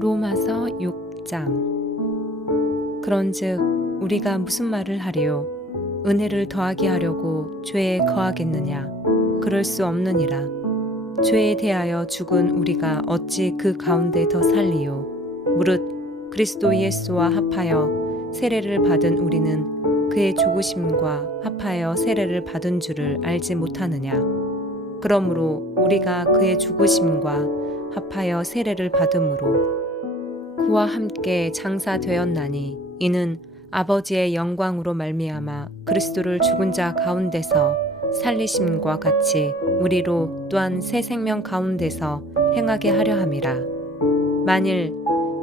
로마서 6장. 그런즉 우리가 무슨 말을 하리요? 은혜를 더하게 하려고 죄에 거하겠느냐? 그럴 수 없느니라. 죄에 대하여 죽은 우리가 어찌 그 가운데 더 살리요? 무릇 그리스도 예수와 합하여 세례를 받은 우리는 그의 죽으심과 합하여 세례를 받은 줄을 알지 못하느냐? 그러므로 우리가 그의 죽으심과 합하여 세례를 받음으로 그와 함께 장사되었나니 이는 아버지의 영광으로 말미암아 그리스도를 죽은 자 가운데서 살리심과 같이 우리로 또한 새 생명 가운데서 행하게 하려 함이라. 만일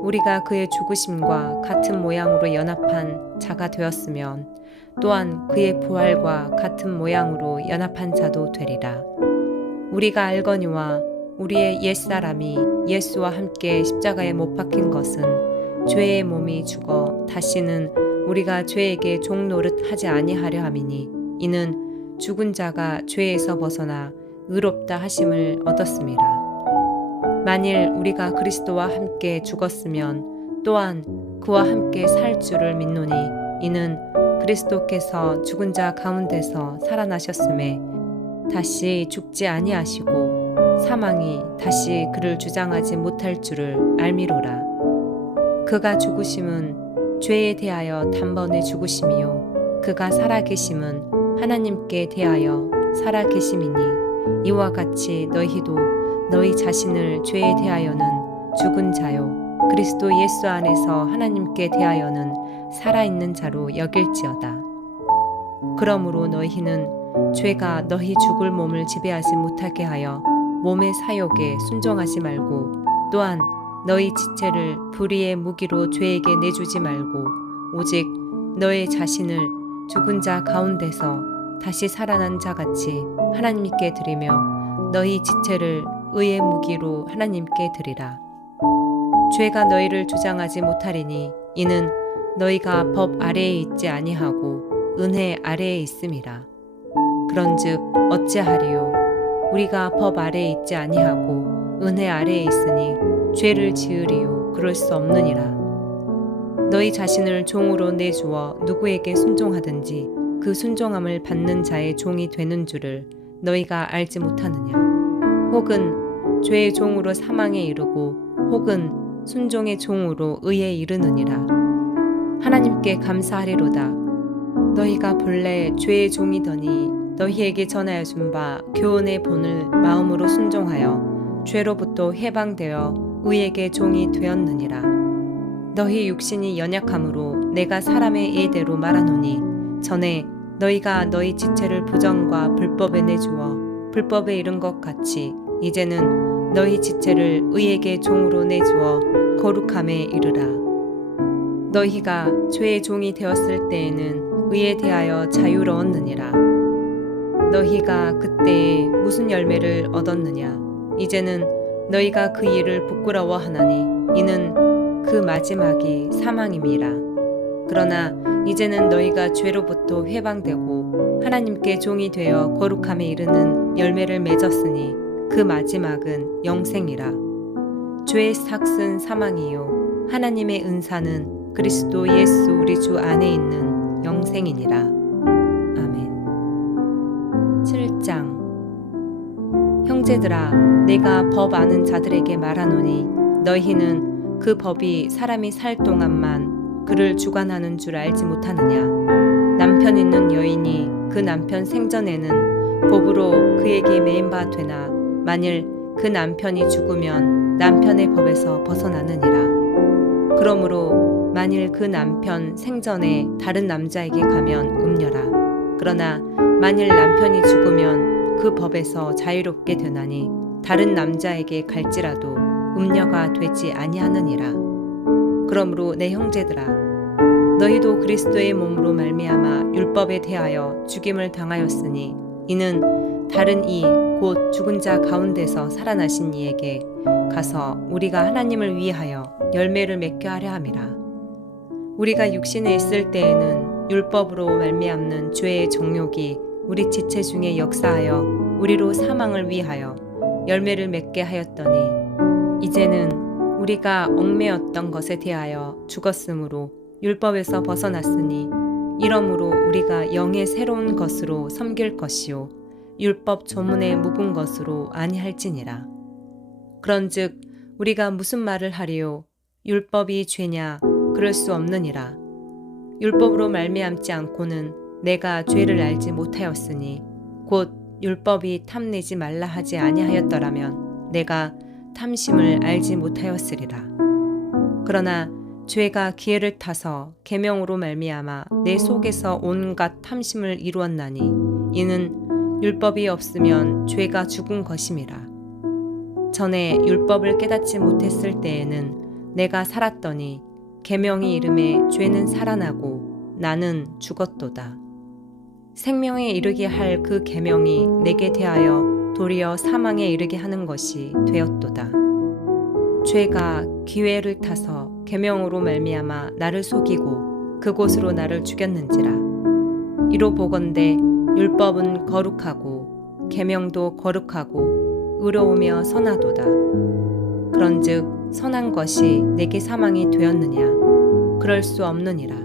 우리가 그의 죽으심과 같은 모양으로 연합한 자가 되었으면 또한 그의 부활과 같은 모양으로 연합한 자도 되리라. 우리가 알거니와 우리의 옛사람이 예수와 함께 십자가에 못 박힌 것은 죄의 몸이 죽어 다시는 우리가 죄에게 종 노릇 하지 아니하려 함이니 이는 죽은 자가 죄에서 벗어나 의롭다 하심을 얻었음이라. 만일 우리가 그리스도와 함께 죽었으면 또한 그와 함께 살 줄을 믿노니 이는 그리스도께서 죽은 자 가운데서 살아나셨음에 다시 죽지 아니하시고 사망이 다시 그를 주장하지 못할 줄을 알미로라. 그가 죽으심은 죄에 대하여 단번에 죽으심이요 그가 살아계심은 하나님께 대하여 살아계심이니 이와 같이 너희도 너희 자신을 죄에 대하여는 죽은 자요 그리스도 예수 안에서 하나님께 대하여는 살아있는 자로 여길지어다. 그러므로 너희는 죄가 너희 죽을 몸을 지배하지 못하게 하여 몸의 사욕에 순종하지 말고 또한 너희 지체를 불의의 무기로 죄에게 내주지 말고 오직 너의 자신을 죽은 자 가운데서 다시 살아난 자같이 하나님께 드리며 너희 지체를 의의 무기로 하나님께 드리라. 죄가 너희를 주장하지 못하리니 이는 너희가 법 아래에 있지 아니하고 은혜 아래에 있음이라. 그런즉 어찌하리요? 우리가 법 아래에 있지 아니하고 은혜 아래에 있으니 죄를 지으리요? 그럴 수 없느니라. 너희 자신을 종으로 내주어 누구에게 순종하든지 그 순종함을 받는 자의 종이 되는 줄을 너희가 알지 못하느냐? 혹은 죄의 종으로 사망에 이르고 혹은 순종의 종으로 의에 이르느니라. 하나님께 감사하리로다. 너희가 본래 죄의 종이더니 너희에게 전하여 준 바 교훈의 본을 마음으로 순종하여 죄로부터 해방되어 의에게 종이 되었느니라. 너희 육신이 연약함으로 내가 사람의 예대로 말하노니 전에 너희가 너희 지체를 부정과 불법에 내주어 불법에 이른 것 같이 이제는 너희 지체를 의에게 종으로 내주어 거룩함에 이르라. 너희가 죄의 종이 되었을 때에는 의에 대하여 자유로웠느니라. 너희가 그때에 무슨 열매를 얻었느냐? 이제는 너희가 그 일을 부끄러워하나니 이는 그 마지막이 사망임이라. 그러나 이제는 너희가 죄로부터 해방되고 하나님께 종이 되어 거룩함에 이르는 열매를 맺었으니 그 마지막은 영생이라. 죄의 삭은 사망이요 하나님의 은사는 그리스도 예수 우리 주 안에 있는 영생이니라. 7장. 형제들아, 내가 법 아는 자들에게 말하노니 너희는 그 법이 사람이 살 동안만 그를 주관하는 줄 알지 못하느냐? 남편 있는 여인이 그 남편 생전에는 법으로 그에게 매인 바 되나 만일 그 남편이 죽으면 남편의 법에서 벗어나느니라. 그러므로 만일 그 남편 생전에 다른 남자에게 가면 음녀라. 그러나 만일 남편이 죽으면 그 법에서 자유롭게 되나니 다른 남자에게 갈지라도 음녀가 되지 아니하느니라. 그러므로 내 형제들아, 너희도 그리스도의 몸으로 말미암아 율법에 대하여 죽임을 당하였으니 이는 다른 이 곧 죽은 자 가운데서 살아나신 이에게 가서 우리가 하나님을 위하여 열매를 맺게 하려 함이라. 우리가 육신에 있을 때에는 율법으로 말미암는 죄의 정욕이 우리 지체 중에 역사하여 우리로 사망을 위하여 열매를 맺게 하였더니 이제는 우리가 얽매였던 것에 대하여 죽었으므로 율법에서 벗어났으니 이러므로 우리가 영의 새로운 것으로 섬길 것이요 율법 조문에 묵은 것으로 아니할지니라. 그런즉 우리가 무슨 말을 하리요? 율법이 죄냐? 그럴 수 없느니라. 율법으로 말미암지 않고는 내가 죄를 알지 못하였으니 곧 율법이 탐내지 말라 하지 아니하였더라면 내가 탐심을 알지 못하였으리라. 그러나 죄가 기회를 타서 계명으로 말미암아 내 속에서 온갖 탐심을 이루었나니 이는 율법이 없으면 죄가 죽은 것임이라. 전에 율법을 깨닫지 못했을 때에는 내가 살았더니 계명이 이름에 죄는 살아나고 나는 죽었도다. 생명에 이르게 할 그 계명이 내게 대하여 도리어 사망에 이르게 하는 것이 되었도다. 죄가 기회를 타서 계명으로 말미암아 나를 속이고 그곳으로 나를 죽였는지라. 이로 보건대 율법은 거룩하고 계명도 거룩하고 의로우며 선하도다. 그런즉 선한 것이 내게 사망이 되었느냐? 그럴 수 없느니라.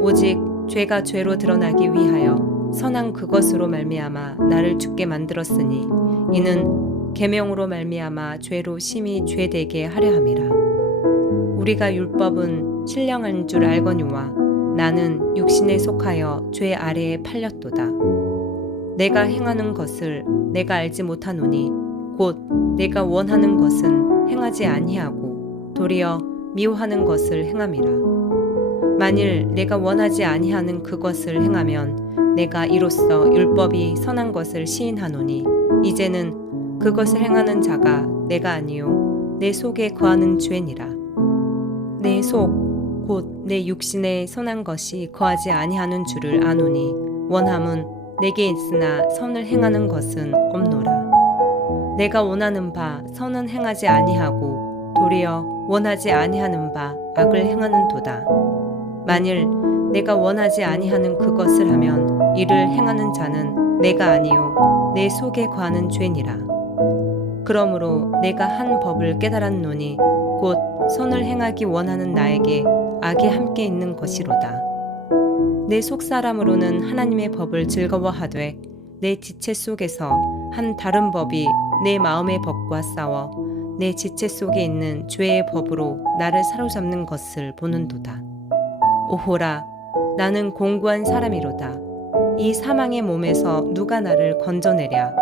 오직 죄가 죄로 드러나기 위하여 선한 그것으로 말미암아 나를 죽게 만들었으니 이는 계명으로 말미암아 죄로 심히 죄되게 하려 함이라. 우리가 율법은 신령한 줄 알거니와 나는 육신에 속하여 죄 아래에 팔렸도다. 내가 행하는 것을 내가 알지 못하노니 곧 내가 원하는 것은 행하지 아니하고 도리어 미워하는 것을 행함이라. 만일 내가 원하지 아니하는 그것을 행하면 내가 이로써 율법이 선한 것을 시인하노니 이제는 그것을 행하는 자가 내가 아니요 내 속에 거하는 죄니라. 내 속 곧 내 육신에 선한 것이 거하지 아니하는 줄을 아노니 원함은 내게 있으나 선을 행하는 것은 없노라. 내가 원하는 바 선은 행하지 아니하고 도리어 원하지 아니하는 바 악을 행하는 도다. 만일 내가 원하지 아니하는 그것을 하면 이를 행하는 자는 내가 아니요 내 속에 거하는 죄니라. 그러므로 내가 한 법을 깨달았노니 곧 선을 행하기 원하는 나에게 악이 함께 있는 것이로다. 내 속사람으로는 하나님의 법을 즐거워하되 내 지체 속에서 한 다른 법이 내 마음의 법과 싸워 내 지체 속에 있는 죄의 법으로 나를 사로잡는 것을 보는도다. 오호라, 나는 공고한 사람이로다. 이 사망의 몸에서 누가 나를 건져내랴.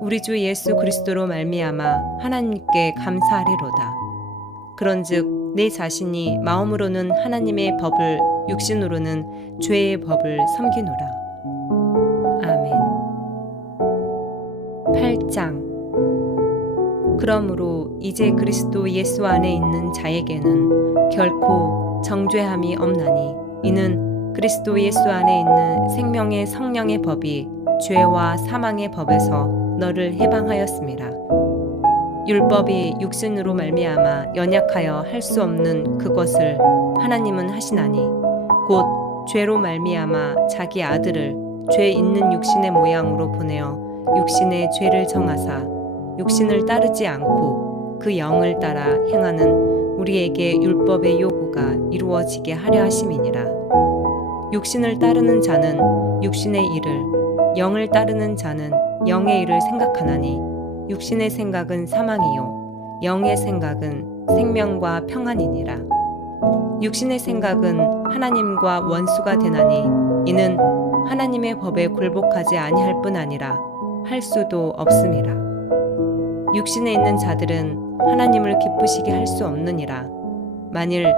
우리 주 예수 그리스도로 말미암아 하나님께 감사하리로다. 그런즉 내 자신이 마음으로는 하나님의 법을 육신으로는 죄의 법을 섬기노라. 아멘. 8장. 그러므로 이제 그리스도 예수 안에 있는 자에게는 결코 정죄함이 없나니 이는 그리스도 예수 안에 있는 생명의 성령의 법이 죄와 사망의 법에서 너를 해방하였음이라. 율법이 육신으로 말미암아 연약하여 할 수 없는 그것을 하나님은 하시나니 곧 죄로 말미암아 자기 아들을 죄 있는 육신의 모양으로 보내어 육신의 죄를 정하사 육신을 따르지 않고 그 영을 따라 행하는 우리에게 율법의 요구가 이루어지게 하려 하심이니라. 육신을 따르는 자는 육신의 일을, 영을 따르는 자는 영의 일을 생각하나니 육신의 생각은 사망이요 영의 생각은 생명과 평안이니라. 육신의 생각은 하나님과 원수가 되나니 이는 하나님의 법에 굴복하지 아니할 뿐 아니라 할 수도 없음이라. 육신에 있는 자들은 하나님을 기쁘시게 할 수 없느니라. 만일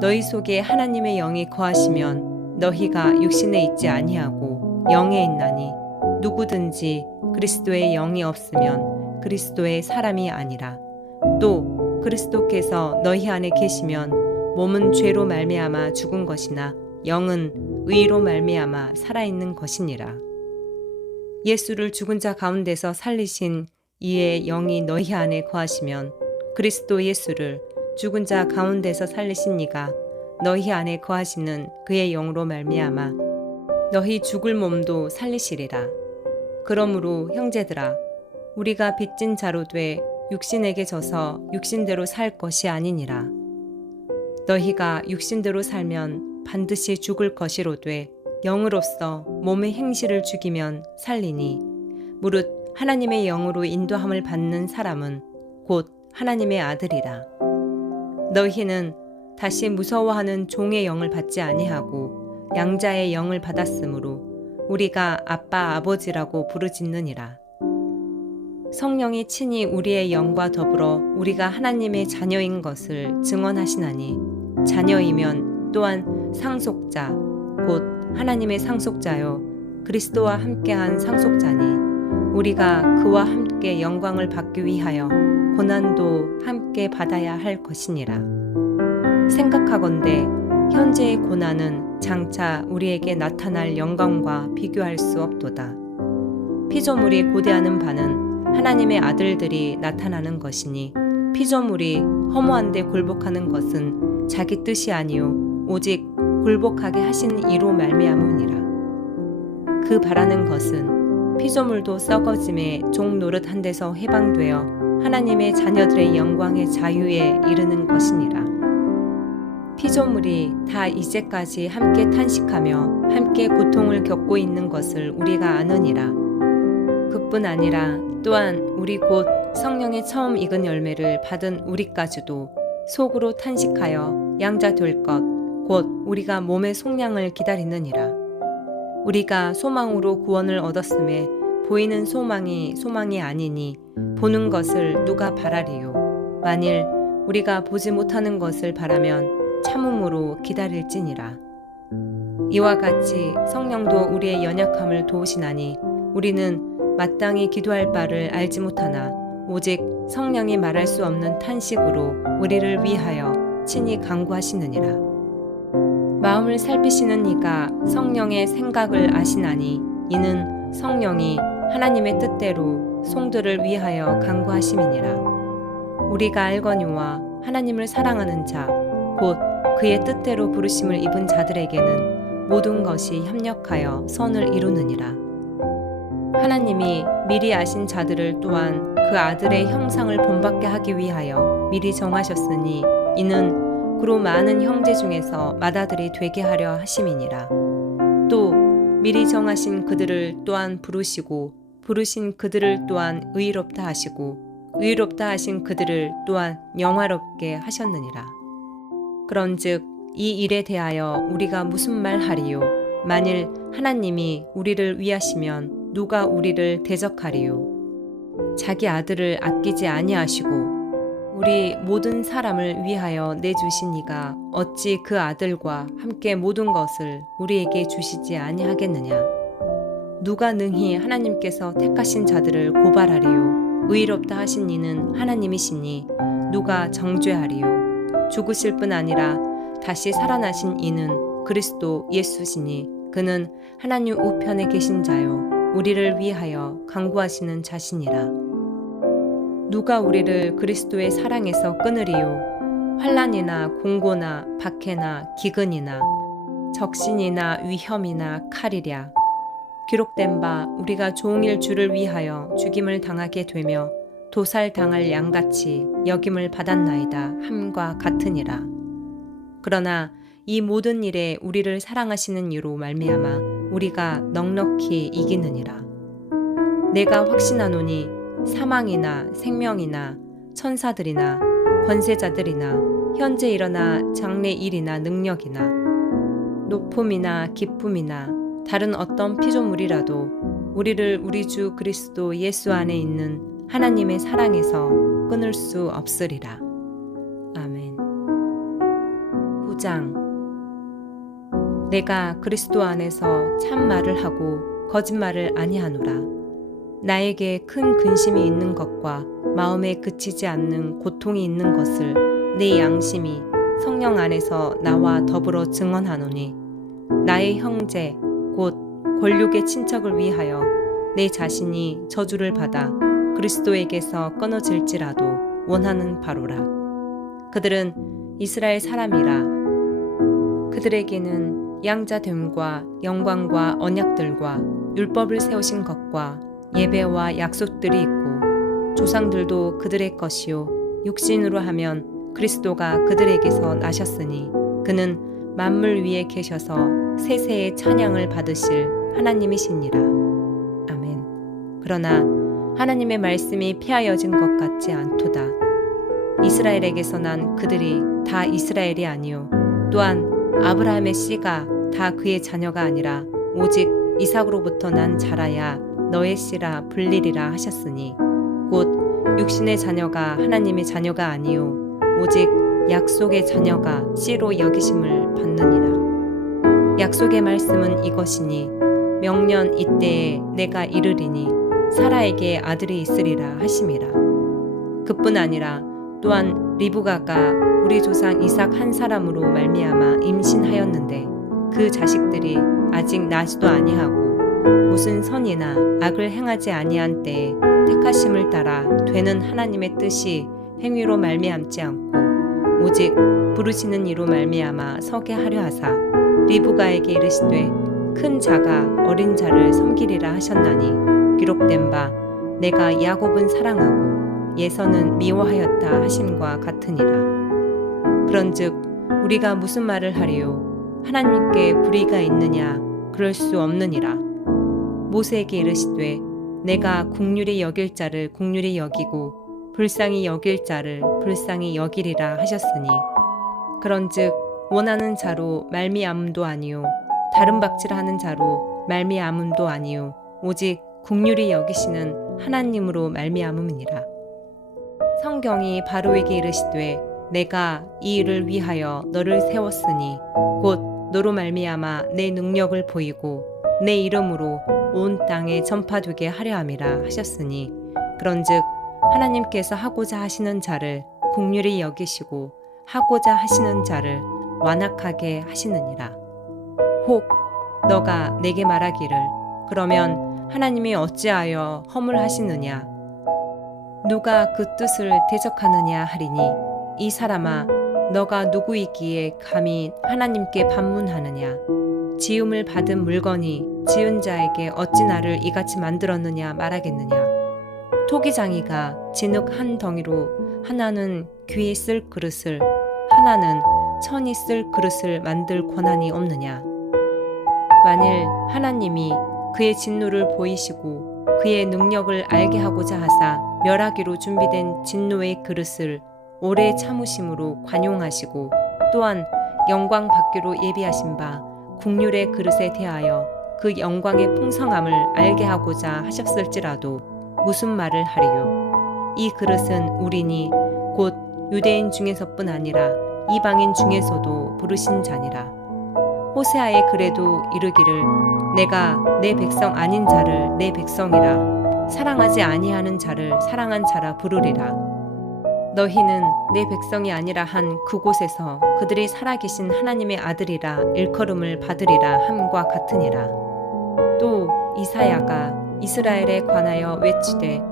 너희 속에 하나님의 영이 거하시면 너희가 육신에 있지 아니하고 영에 있나니 누구든지 그리스도의 영이 없으면 그리스도의 사람이 아니라. 또 그리스도께서 너희 안에 계시면 몸은 죄로 말미암아 죽은 것이나 영은 의로 말미암아 살아있는 것이니라. 예수를 죽은 자 가운데서 살리신 이의 영이 너희 안에 거하시면 그리스도 예수를 죽은 자 가운데서 살리신 이가 너희 안에 거하시는 그의 영으로 말미암아 너희 죽을 몸도 살리시리라. 그러므로 형제들아, 우리가 빚진 자로 돼 육신에게 져서 육신대로 살 것이 아니니라. 너희가 육신대로 살면 반드시 죽을 것이로되 영으로서 몸의 행실을 죽이면 살리니 무릇 하나님의 영으로 인도함을 받는 사람은 곧 하나님의 아들이라. 너희는 다시 무서워하는 종의 영을 받지 아니하고 양자의 영을 받았으므로 우리가 아빠 아버지라고 부르짖느니라. 성령이 친히 우리의 영과 더불어 우리가 하나님의 자녀인 것을 증언하시나니 자녀이면 또한 상속자 곧 하나님의 상속자요 그리스도와 함께한 상속자니 우리가 그와 함께 영광을 받기 위하여 고난도 함께 받아야 할 것이니라. 생각하건대 현재의 고난은 장차 우리에게 나타날 영광과 비교할 수 없도다. 피조물이 고대하는 바는 하나님의 아들들이 나타나는 것이니 피조물이 허무한데 굴복하는 것은 자기 뜻이 아니요 오직 굴복하게 하신 이로 말미암으니라. 그 바라는 것은 피조물도 썩어짐에 종 노릇한 데서 해방되어 하나님의 자녀들의 영광의 자유에 이르는 것이니라. 피조물이 다 이제까지 함께 탄식하며 함께 고통을 겪고 있는 것을 우리가 아느니라. 그뿐 아니라 또한 우리 곧 성령의 처음 익은 열매를 받은 우리까지도 속으로 탄식하여 양자 될 것 곧 우리가 몸의 속량을 기다리느니라. 우리가 소망으로 구원을 얻었음에 보이는 소망이 소망이 아니니 보는 것을 누가 바라리요. 만일 우리가 보지 못하는 것을 바라면 참음으로 기다릴지니라. 이와 같이 성령도 우리의 연약함을 도우시나니 우리는 마땅히 기도할 바를 알지 못하나 오직 성령이 말할 수 없는 탄식으로 우리를 위하여 친히 간구하시느니라. 마음을 살피시는 이가 성령의 생각을 아시나니 이는 성령이 하나님의 뜻대로 송들을 위하여 간구하심이니라. 우리가 알거니와 하나님을 사랑하는 자 곧 그의 뜻대로 부르심을 입은 자들에게는 모든 것이 협력하여 선을 이루느니라. 하나님이 미리 아신 자들을 또한 그 아들의 형상을 본받게 하기 위하여 미리 정하셨으니 이는 그로 많은 형제 중에서 맏아들이 되게 하려 하심이니라. 또 미리 정하신 그들을 또한 부르시고 부르신 그들을 또한 의롭다 하시고 의롭다 하신 그들을 또한 영화롭게 하셨느니라. 그런즉 이 일에 대하여 우리가 무슨 말 하리요? 만일 하나님이 우리를 위하시면 누가 우리를 대적하리요? 자기 아들을 아끼지 아니하시고 우리 모든 사람을 위하여 내주신 이가 어찌 그 아들과 함께 모든 것을 우리에게 주시지 아니하겠느냐? 누가 능히 하나님께서 택하신 자들을 고발하리요? 의롭다 하신 이는 하나님이시니 누가 정죄하리요? 죽으실 뿐 아니라 다시 살아나신 이는 그리스도 예수시니 그는 하나님 우편에 계신 자요 우리를 위하여 간구하시는 자시니라. 누가 우리를 그리스도의 사랑에서 끊으리요? 환난이나 공고나 박해나 기근이나 적신이나 위험이나 칼이랴. 기록된 바 우리가 종일 주를 위하여 죽임을 당하게 되며 도살당할 양같이 여김을 받았나이다 함과 같으니라. 그러나 이 모든 일에 우리를 사랑하시는 이로 말미암아 우리가 넉넉히 이기느니라. 내가 확신하노니 사망이나 생명이나 천사들이나 권세자들이나 현재 일어나 장래 일이나 능력이나 높음이나 기쁨이나 다른 어떤 피조물이라도 우리를 우리 주 그리스도 예수 안에 있는 하나님의 사랑에서 끊을 수 없으리라. 아멘. 9장. 내가 그리스도 안에서 참 말을 하고 거짓말을 아니하노라. 나에게 큰 근심이 있는 것과 마음에 그치지 않는 고통이 있는 것을 내 양심이 성령 안에서 나와 더불어 증언하노니 나의 형제 곧 권력의 친척을 위하여 내 자신이 저주를 받아 그리스도에게서 끊어질지라도 원하는 바로라. 그들은 이스라엘 사람이라. 그들에게는 양자됨과 영광과 언약들과 율법을 세우신 것과 예배와 약속들이 있고 조상들도 그들의 것이요 육신으로 하면 그리스도가 그들에게서 나셨으니 그는 만물 위에 계셔서 세세의 찬양을 받으실 하나님이시니라. 아멘. 그러나 하나님의 말씀이 피하여진 것 같지 않도다. 이스라엘에게서 난 그들이 다 이스라엘이 아니요 또한 아브라함의 씨가 다 그의 자녀가 아니라 오직 이삭으로부터 난 자라야 너의 씨라 불리리라 하셨으니 곧 육신의 자녀가 하나님의 자녀가 아니요 오직 약속의 자녀가 씨로 여기심을 받느니라. 약속의 말씀은 이것이니 명년 이때에 내가 이르리니 사라에게 아들이 있으리라 하심이라. 그뿐 아니라 또한 리브가가 우리 조상 이삭 한 사람으로 말미암아 임신하였는데 그 자식들이 아직 나지도 아니하고 무슨 선이나 악을 행하지 아니한 때에 택하심을 따라 되는 하나님의 뜻이 행위로 말미암지 않고 오직 부르시는 이로 말미암아 서게 하려 하사 리브가에게 이르시되 큰 자가 어린 자를 섬기리라 하셨나니 기록된 바 내가 야곱은 사랑하고 예선은 미워하였다 하심과 같으니라. 그런즉 우리가 무슨 말을 하리요? 하나님께 불의가 있느냐? 그럴 수 없느니라. 모세에게 이르시되 내가 긍휼히 여길 자를 긍휼히 여기고 불쌍히 여길 자를 불쌍히 여기리라 하셨으니 그런즉 원하는 자로 말미암음도 아니요 다른 박질하는 자로 말미암음도 아니요 오직 긍휼히 여기시는 하나님으로 말미암음이니라. 성경이 바로에게 이르시되 내가 이 일을 위하여 너를 세웠으니 곧 너로 말미암아 내 능력을 보이고 내 이름으로 온 땅에 전파되게 하려 함이라 하셨으니 그런즉 하나님께서 하고자 하시는 자를 긍휼히 여기시고 하고자 하시는 자를 완악하게 하시느니라. 혹 너가 내게 말하기를 그러면 하나님이 어찌하여 허물하시느냐 누가 그 뜻을 대적하느냐 하리니 이 사람아 너가 누구이기에 감히 하나님께 반문하느냐 지음을 받은 물건이 지은 자에게 어찌 나를 이같이 만들었느냐 말하겠느냐 토기장이가 진흙 한 덩이로 하나는 귀에 쓸 그릇을 하나는 천이 쓸 그릇을 만들 권한이 없느냐 만일 하나님이 그의 진노를 보이시고 그의 능력을 알게 하고자 하사 멸하기로 준비된 진노의 그릇을 오래 참으심으로 관용하시고 또한 영광 받기로 예비하신 바 긍휼의 그릇에 대하여 그 영광의 풍성함을 알게 하고자 하셨을지라도 무슨 말을 하리요? 이 그릇은 우리니 곧 유대인 중에서뿐 아니라 이방인 중에서도 부르신 자니라. 호세아의 글에도 이르기를 내가 내 백성 아닌 자를 내 백성이라 사랑하지 아니하는 자를 사랑한 자라 부르리라. 너희는 내 백성이 아니라 한 그곳에서 그들이 살아계신 하나님의 아들이라 일컬음을 받으리라 함과 같으니라. 또 이사야가 이스라엘에 관하여 외치되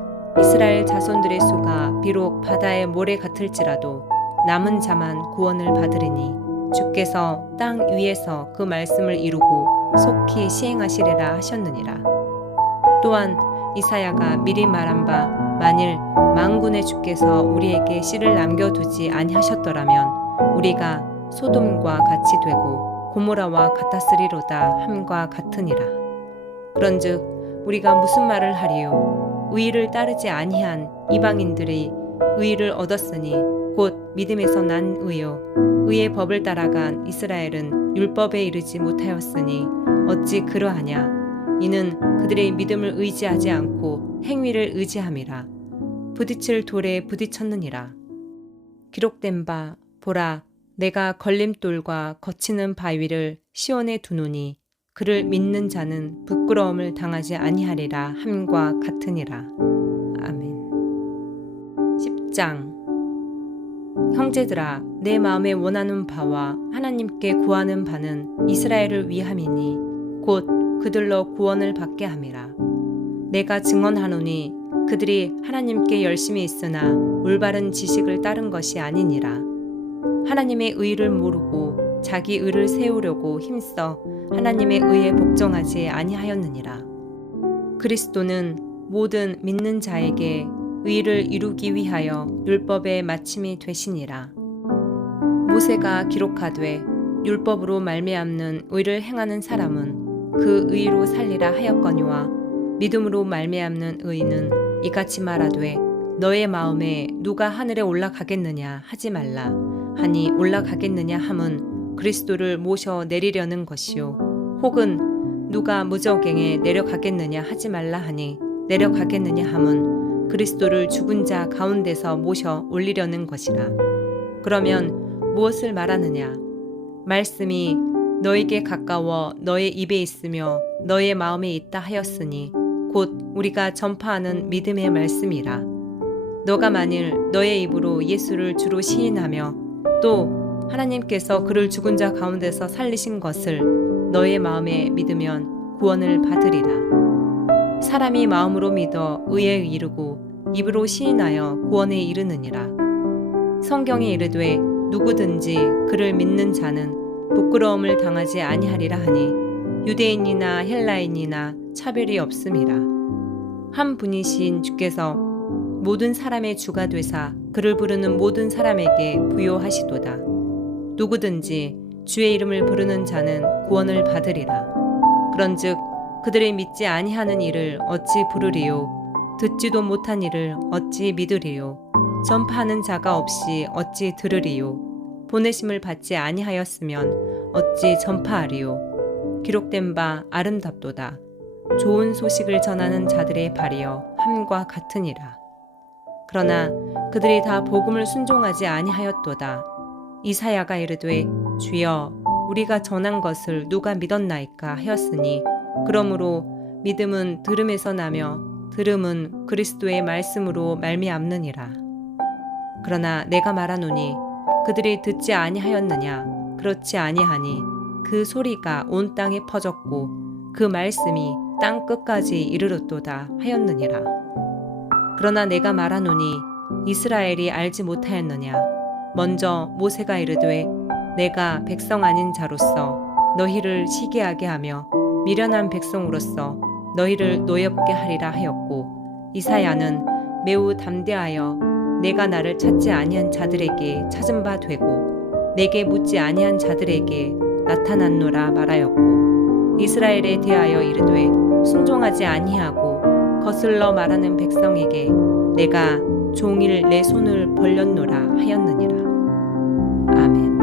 이스라엘 자손들의 수가 비록 바다의 모래 같을지라도 남은 자만 구원을 받으리니 주께서 땅 위에서 그 말씀을 이루고 속히 시행하시리라 하셨느니라. 또한 이사야가 미리 말한 바 만일 만군의 주께서 우리에게 씨를 남겨두지 아니하셨더라면 우리가 소돔과 같이 되고 고모라와 같았으리로다 함과 같으니라. 그런즉 우리가 무슨 말을 하리요? 의를 따르지 아니한 이방인들이 의를 얻었으니 곧 믿음에서 난 의요 의의 법을 따라간 이스라엘은 율법에 이르지 못하였으니 어찌 그러하냐? 이는 그들의 믿음을 의지하지 않고 행위를 의지함이라. 부딪힐 돌에 부딪혔느니라. 기록된 바 보라 내가 걸림돌과 거치는 바위를 시온에 두노니 그를 믿는 자는 부끄러움을 당하지 아니하리라 함과 같으니라. 아멘. 10장 형제들아 내 마음에 원하는 바와 하나님께 구하는 바는 이스라엘을 위함이니 곧 그들로 구원을 받게 함이라. 내가 증언하노니 그들이 하나님께 열심히 있으나 올바른 지식을 따른 것이 아니니라. 하나님의 의를 모르고 자기 의를 세우려고 힘써 하나님의 의에 복종하지 아니하였느니라. 그리스도는 모든 믿는 자에게 의를 이루기 위하여 율법의 마침이 되시니라. 모세가 기록하되 율법으로 말미암는 의를 행하는 사람은 그 의로 살리라 하였거니와 믿음으로 말미암는 의는 이같이 말하되 너의 마음에 누가 하늘에 올라가겠느냐 하지 말라 하니 올라가겠느냐 함은 그리스도를 모셔 내리려는 것이요 혹은 누가 무저갱에 내려가겠느냐 하지 말라 하니 내려가겠느냐 함은 그리스도를 죽은 자 가운데서 모셔 올리려는 것이라. 그러면 무엇을 말하느냐? 말씀이 너에게 가까워 너의 입에 있으며 너의 마음에 있다 하였으니 곧 우리가 전파하는 믿음의 말씀이라. 너가 만일 너의 입으로 예수를 주로 시인하며 또 하나님께서 그를 죽은 자 가운데서 살리신 것을 너의 마음에 믿으면 구원을 받으리라. 사람이 마음으로 믿어 의에 이르고 입으로 시인하여 구원에 이르느니라. 성경에 이르되 누구든지 그를 믿는 자는 부끄러움을 당하지 아니하리라 하니 유대인이나 헬라인이나 차별이 없음이라. 한 분이신 주께서 모든 사람의 주가 되사 그를 부르는 모든 사람에게 부요하시도다. 누구든지 주의 이름을 부르는 자는 구원을 받으리라. 그런즉 그들의 믿지 아니하는 일을 어찌 부르리요? 듣지도 못한 일을 어찌 믿으리요? 전파하는 자가 없이 어찌 들으리요? 보내심을 받지 아니하였으면 어찌 전파하리요? 기록된 바 아름답도다. 좋은 소식을 전하는 자들의 발이여 함과 같으니라. 그러나 그들이 다 복음을 순종하지 아니하였도다. 이사야가 이르되 주여 우리가 전한 것을 누가 믿었나이까 하였으니 그러므로 믿음은 들음에서 나며 들음은 그리스도의 말씀으로 말미암느니라. 그러나 내가 말하노니 그들이 듣지 아니하였느냐? 그렇지 아니하니 그 소리가 온 땅에 퍼졌고 그 말씀이 땅 끝까지 이르렀도다 하였느니라. 그러나 내가 말하노니 이스라엘이 알지 못하였느냐? 먼저 모세가 이르되 내가 백성 아닌 자로서 너희를 시기하게 하며 미련한 백성으로서 너희를 노엽게 하리라 하였고 이사야는 매우 담대하여 내가 나를 찾지 아니한 자들에게 찾은 바 되고 내게 묻지 아니한 자들에게 나타났노라 말하였고 이스라엘에 대하여 이르되 순종하지 아니하고 거슬러 말하는 백성에게 내가 종일 내 손을 벌렸노라 하였느니라. 아멘.